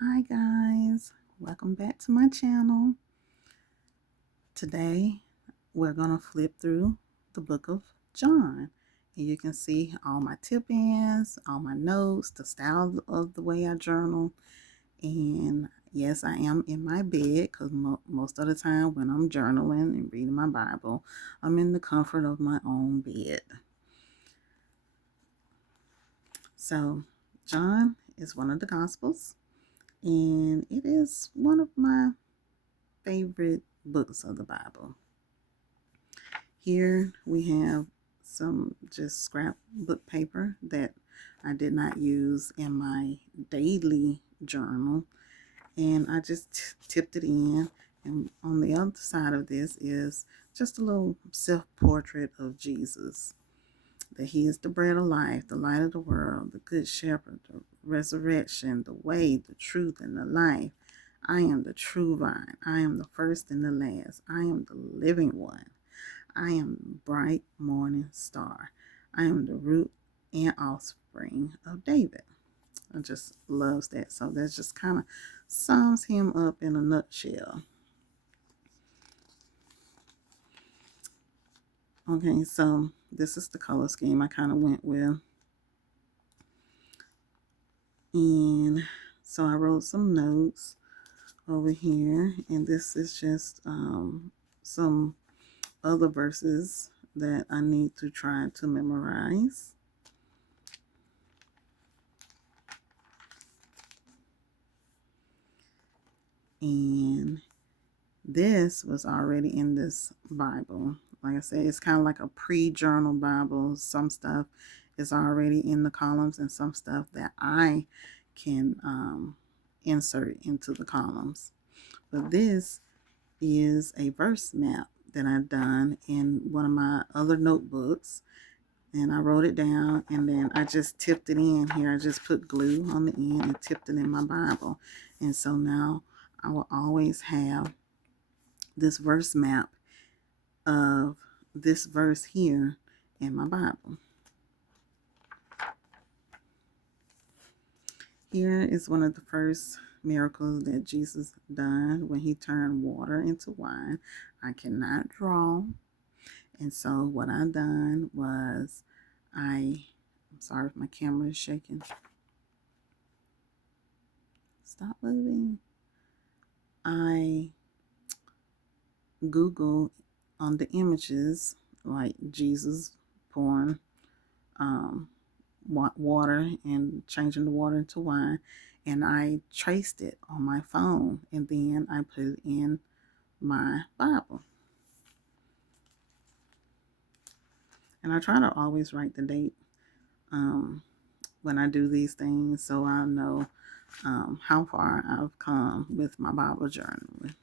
Hi guys, welcome back to my channel. Today we're going to flip through the book of John, and you can see all my tip-ins, all my notes, the style of the way I journal. And yes, I am in my bed because most of the time when I'm journaling and reading my Bible, I'm in the comfort of my own bed. So John is one of the Gospels, and it is one of my favorite books of the Bible. Here we have some just scrapbook paper that I did not use in my daily journal, and I just tipped it in. And on the other side of this is just a little self-portrait of Jesus, that he is the bread of life, the light of the world, the good shepherd, the resurrection, the way, the truth, and the life. I am the true vine. I am the first and the last. I am the living one. I am the bright morning star. I am the root and offspring of David. I just loves that. So that just kind of sums him up in a nutshell. Okay, so this is the color scheme I kind of went with. And so I wrote some notes over here, and this is just some other verses that I need to try to memorize. And this was already in this Bible. Like I said, it's kind of like a pre-journal Bible. Some stuff is already in the columns, and some stuff that I can insert into the columns. But this is a verse map that I've done in one of my other notebooks, and I wrote it down, and then I just tipped it in here. I just put glue on the end and tipped it in my Bible. And so now I will always have this verse map of this verse here in my Bible. Here is one of the first miracles that Jesus done when he turned water into wine. I cannot draw, and so what I done was I'm sorry if my camera is shaking. Stop moving. I Google on the images like Jesus pouring water and changing the water into wine, and I traced it on my phone, and then I put it in my Bible. And I try to always write the date when I do these things, so I know how far I've come with my Bible journaling.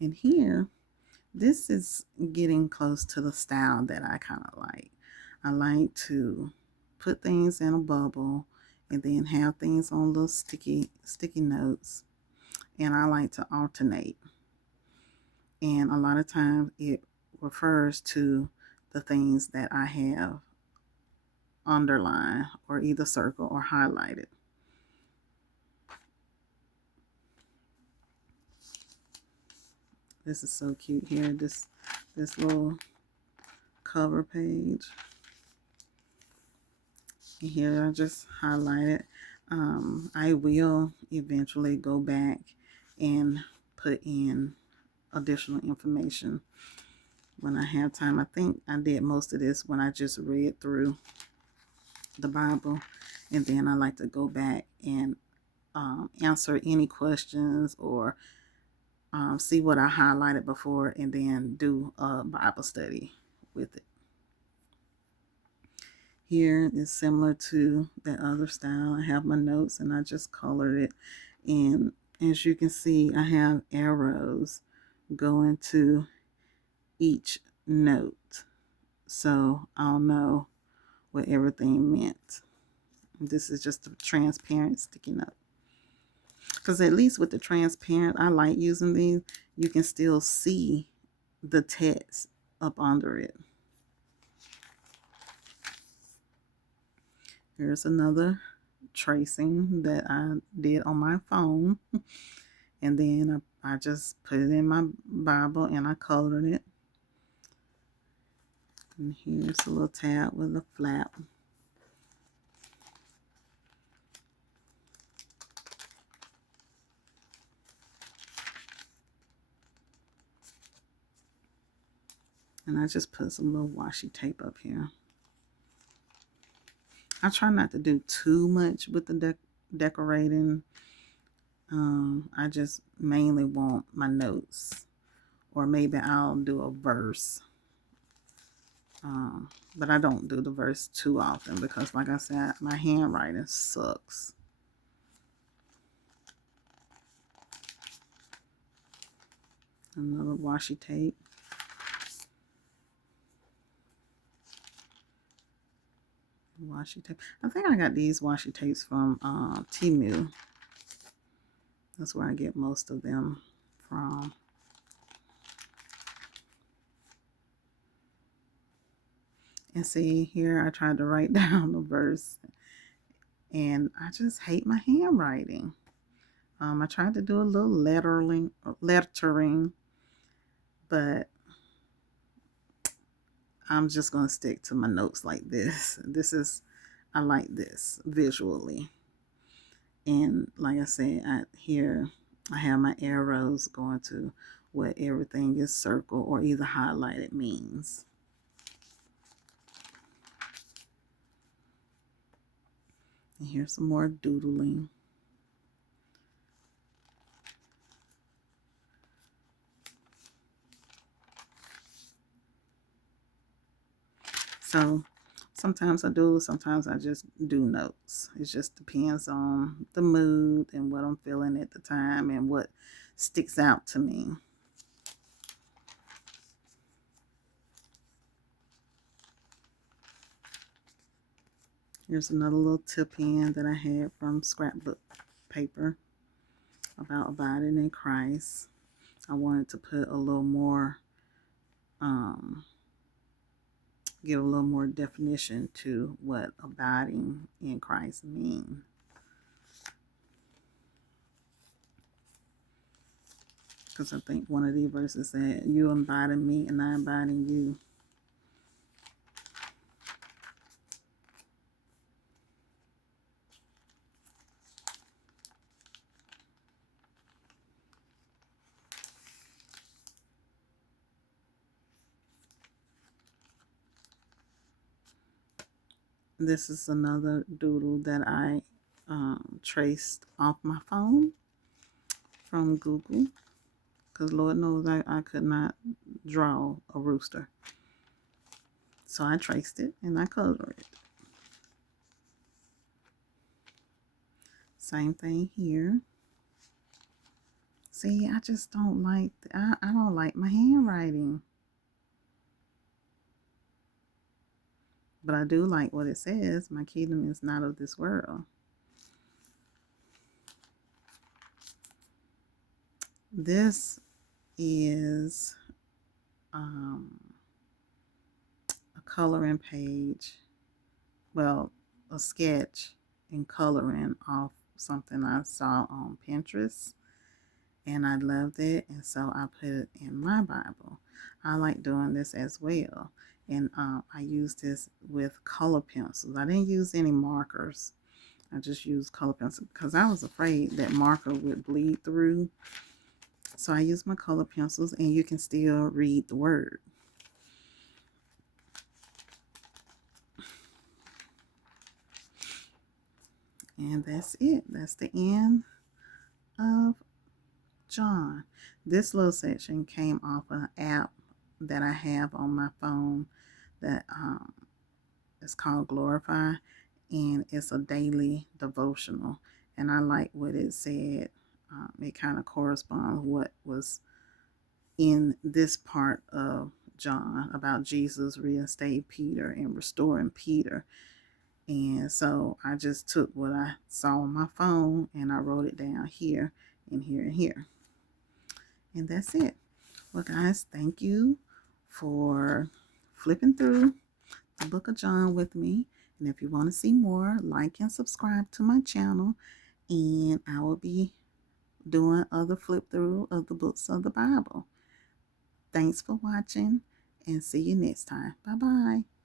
And here, this is getting close to the style that I kind of like. I like to put things in a bubble and then have things on little sticky notes. And I like to alternate. And a lot of times it refers to the things that I have underlined or either circled or highlighted. This is so cute here. This little cover page. Here I just highlighted. I will eventually go back and put in additional information when I have time. I think I did most of this when I just read through the Bible, and then I like to go back and answer any questions or see what I highlighted before, and then do a Bible study with it. Here is similar to that other style. I have my notes and I just colored it, and as you can see, I have arrows going to each note, so I'll know what everything meant. This is just a transparent sticky note, because at least with the transparent, I like using these. You can still see the text up under it. Here's another tracing that I did on my phone. And then I just put it in my Bible and I colored it. And here's a little tab with a flap. And I just put some little washi tape up here. I try not to do too much with the decorating. I just mainly want my notes, or maybe I'll do a verse. But I don't do the verse too often because, like I said, my handwriting sucks. Another washi tape. Washi tape. I think I got these washi tapes from Temu. That's where I get most of them from. And see, here I tried to write down the verse, and I just hate my handwriting. I tried to do a little lettering, but I'm just going to stick to my notes like this. I like this visually. And like I said, here I have my arrows going to what everything is circled or either highlighted means. And here's some more doodling. So sometimes I do, sometimes I just do notes. It just depends on the mood and what I'm feeling at the time and what sticks out to me. Here's another little tip in that I had from scrapbook paper about abiding in Christ. I wanted to put a little more, give a little more definition to what abiding in Christ means. Because I think one of these verses said, "You abide in me and I abide in you." This is another doodle that I traced off my phone from Google. Because Lord knows I could not draw a rooster. So I traced it and I colored it. Same thing here. See, I just don't like, I don't like my handwriting. But I do like what it says. My kingdom is not of this world. This is a coloring page. Well, a sketch and coloring off something I saw on Pinterest. And I loved it. And so I put it in my Bible. I like doing this as well. And I used this with color pencils. I didn't use any markers. I just used color pencils because I was afraid that marker would bleed through. So I used my color pencils and you can still read the word. And that's it. That's the end of John. This little section came off an app that I have on my phone that is called Glorify, and it's a daily devotional. And I like what it said. It kind of corresponds what was in this part of John about Jesus reinstating Peter and restoring Peter. And so I just took what I saw on my phone and I wrote it down here and here and here. And that's it. Well, guys, thank you for flipping through the book of John with me. And if you want to see more, like and subscribe to my channel. And I will be doing other flip through of the books of the Bible. Thanks for watching and see you next time. Bye bye.